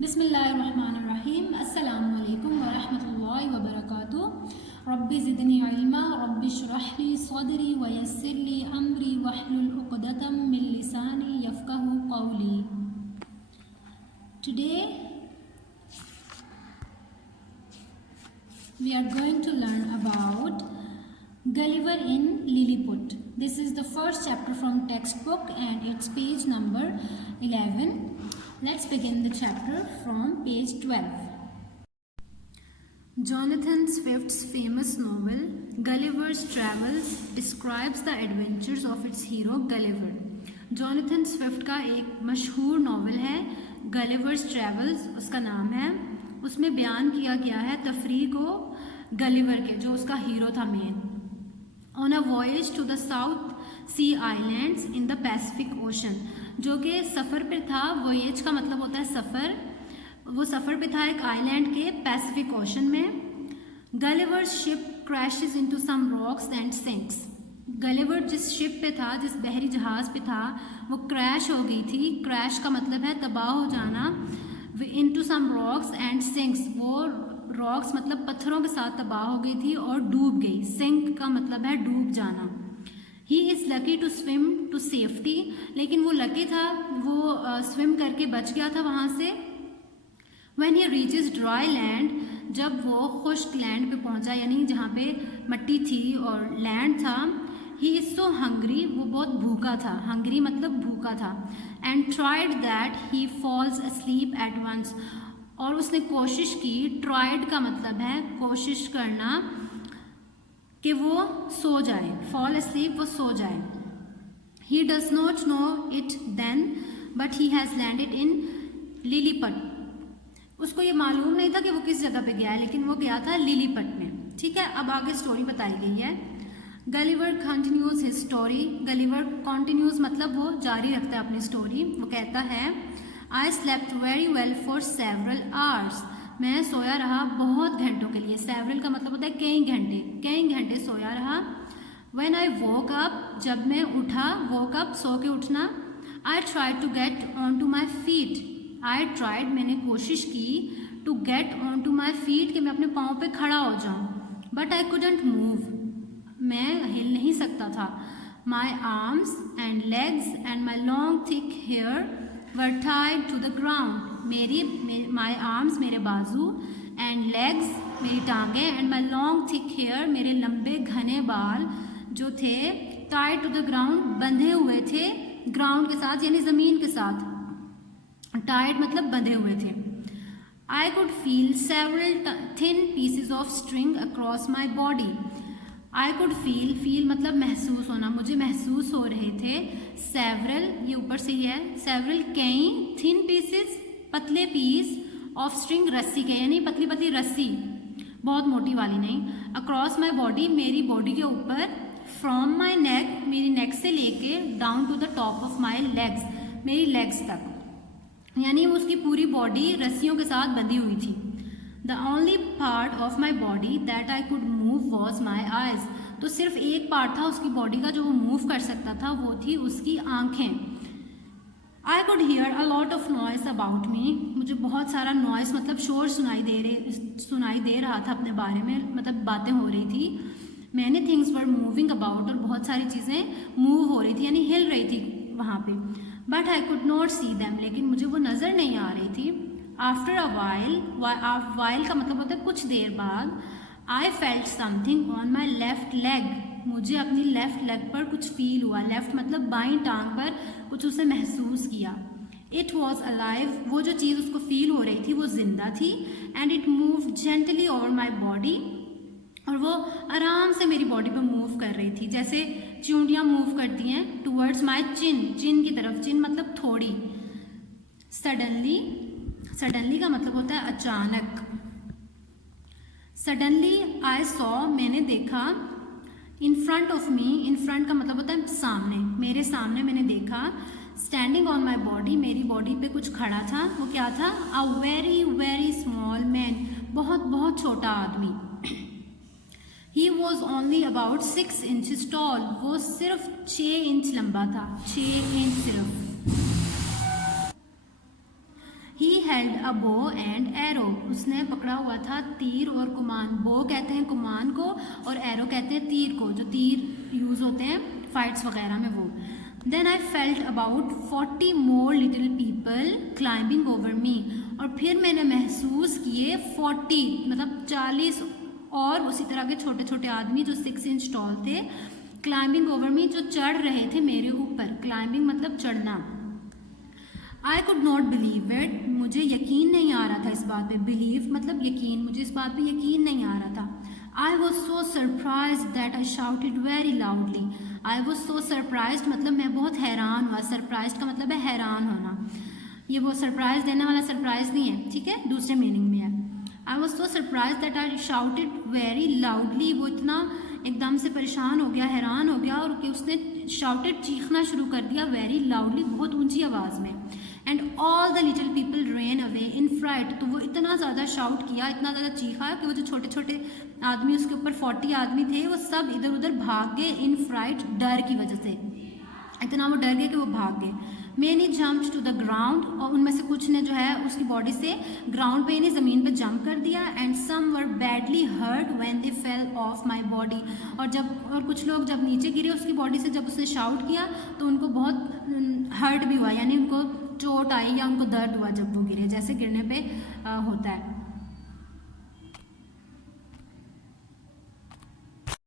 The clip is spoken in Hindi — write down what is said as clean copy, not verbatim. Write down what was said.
बिस्मिल्लाहिर्रहमानिर्रहीम। अस्सलामु अलैकुम वरहमतुल्लाहि वबरकातुहू। रब्बि ज़िदनी इल्मा रब्बि श्रह ली सदरी वयस्सिर ली अमरी वहलुल उक़दतम मिन लिसानी यफ़क़हू क़ौली। Today we are going to learn about Gulliver in Lilliput. This is the first chapter from textbook and it's page number 11. Let's begin the chapter from page 12. Jonathan Swift's famous novel Gulliver's Travels describes the adventures of its hero Gulliver. Jonathan Swift का एक मशहूर नॉवल है Gulliver's Travels, उसका नाम है। उसमें बयान किया गया है तफरीह को गलिवर के, जो उसका हीरो था main. On a voyage to the South Sea Islands in the Pacific Ocean, जो कि सफ़र पे था। वॉयेज का मतलब होता है सफ़र। वो सफ़र पे था एक आइलैंड के पैसिफिक ओशन में। Gulliver's ship crashes into some rocks and sinks. Gulliver जिस शिप पे था, जिस बहरी जहाज़ पे था, वो क्रैश हो गई थी। क्रैश का मतलब है तबाह हो जाना। Into some rocks and sinks, वो रॉक्स मतलब पत्थरों के साथ तबाह हो गई थी और डूब गई। सिंक का मतलब है डूब जाना। He is lucky to swim to safety, लेकिन वो लकी था, वो स्विम करके बच गया था वहाँ से। When he reaches dry land, जब वो खुश्क लैंड पे पहुँचा, यानी जहाँ पे मट्टी थी और लैंड था। ही इज़ सो हंग्री, वो बहुत भूखा था। हंग्री मतलब भूखा था। And tried that he falls asleep at once, और उसने कोशिश की। ट्राइड का मतलब है कोशिश करना, कि वो सो जाए। फॉल अस्लीप, वो सो जाए। He does not know it then but he has landed in Lilliput. उसको ये मालूम नहीं था कि वो किस जगह पे गया है, लेकिन वो गया था लिलीपट में। ठीक है, अब आगे स्टोरी बताई गई है। Gulliver continues his story. Gulliver continues मतलब वो जारी रखता है अपनी स्टोरी। वो कहता है, I slept very well for several hours. मैं सोया रहा बहुत घंटों के लिए। सेवरल का मतलब होता है कई घंटे सोया रहा। व्हेन आई वोक अप, जब मैं उठा, वोक अप सो के उठना। I tried to get on to my feet. I tried मैंने कोशिश की, to get on to my feet कि मैं अपने पाँव पे खड़ा हो जाऊँ। बट आई कुडंट मूव, मैं हिल नहीं सकता था। My arms and legs and my long thick hair were tied to the ground. My arms मेरे बाजू, एंड लेग्स मेरी टांगें, and my long thick hair मेरे लंबे घने बाल जो थे, टाइड टू द ग्राउंड बंधे हुए थे ग्राउंड के साथ, यानी ज़मीन के साथ। टाइड मतलब बंधे हुए थे। I could feel several thin pieces of string across my body. I could feel मतलब महसूस होना, मुझे महसूस हो रहे थे। सेवरल, ये ऊपर से ही है। सेवरल कई, थिन पीसेस पतले पीस, ऑफ स्ट्रिंग रस्सी के, यानी पतली पतली रस्सी, बहुत मोटी वाली नहीं। अक्रॉस माई बॉडी, मेरी बॉडी के ऊपर। फ्रॉम माई नेक, मेरी नेक से लेके, down to the top of my legs, मेरी लेग्स तक, यानी उसकी पूरी बॉडी रस्सियों के साथ बंधी हुई थी। The only part of my body that I could move was my eyes. तो सिर्फ एक पार्ट था उसकी बॉडी का जो वो मूव कर सकता था, वो थी उसकी आंखें। I could hear a lot of noise about me. मुझे बहुत सारा नॉइस मतलब शोर सुनाई दे रहा था अपने बारे में, मतलब बातें हो रही थी। Many things were moving about, और बहुत सारी चीज़ें मूव हो रही थी, यानी हिल रही थी वहाँ पे। But I could not see them, लेकिन मुझे वो नज़र नहीं आ रही थी। आफ्टर अ वाइल का मतलब होता है कुछ देर बाद। I felt something on my left leg, मुझे अपनी लेफ्ट लेग पर कुछ फील हुआ। लेफ्ट मतलब बाईं टांग पर कुछ उसे महसूस किया। इट वॉज अलाइव, वो जो चीज़ उसको फील हो रही थी वो जिंदा थी। And it move gently over my body, और वो आराम से मेरी बॉडी पर मूव कर रही थी, जैसे चूंटियाँ मूव करती हैं टूवर्ड्स माई चिन, चिन की तरफ। चिन मतलब थोड़ी। सडनली का मतलब होता है अचानक। सडनली आई सॉ, मैंने देखा। In front of me, in front का मतलब होता है सामने, मेरे सामने मैंने देखा। स्टैंडिंग ऑन माई बॉडी, मेरी बॉडी पे कुछ खड़ा था। वो क्या था? A very very small man, बहुत बहुत छोटा आदमी। He was only about 6 inches tall, वो सिर्फ 6 इंच लंबा था, 6 इंच सिर्फ। Held a bow and arrow, उसने पकड़ा हुआ था तीर और कमान। बो कहते हैं कमान को और एरो कहते हैं तीर को, जो तीर यूज़ होते हैं फाइट्स वगैरह में वो। Then I felt about 40 more little people climbing over me, और फिर मैंने महसूस किए 40 मतलब 40 और उसी तरह के छोटे छोटे आदमी जो 6 इंच टॉल थे, क्लाइंबिंग ओवर मी, जो चढ़ रहे थे मेरे ऊपर। क्लाइंबिंग मतलब चढ़ना। I could not believe it, मुझे यकीन नहीं आ रहा था इस बात पे। बिलीव मतलब यकीन, मुझे इस बात पे यकीन नहीं आ रहा था। I was so surprise that I shouted very loudly. I was so surprise मतलब मैं बहुत हैरान हुआ। सरप्राइज का मतलब है हैरान होना। ये वो सरप्राइज देने वाला सरप्राइज नहीं है, ठीक है, दूसरे मीनिंग में है। I was so surprise that I shouted very loudly, वो इतना एकदम से परेशान हो गया, हैरान हो गया, और कि उसने शाउटेड चीखना शुरू कर दिया वेरी लाउडली, बहुत ऊंची आवाज़ में। And all the little people ran away in fright, तो वो इतना ज़्यादा शाउट किया, इतना ज़्यादा चीखा कि वो जो छोटे छोटे आदमी उसके ऊपर 40 आदमी थे वो सब इधर उधर भाग गए इन फ्राइट, डर की वजह से। इतना वो डर गए कि वो भाग गए। Many jumped to the ground, और उनमें से कुछ ने जो है उसकी बॉडी से ग्राउंड पे यानी ज़मीन पे जंप कर दिया। And some were badly hurt when they fell off my body, और कुछ लोग जब नीचे गिरे उसकी बॉडी से, जब उसने शाउट किया तो उनको बहुत हर्ट भी हुआ, यानी उनको चोट आई या उनको दर्द हुआ जब वो गिरे, जैसे गिरने पे होता है।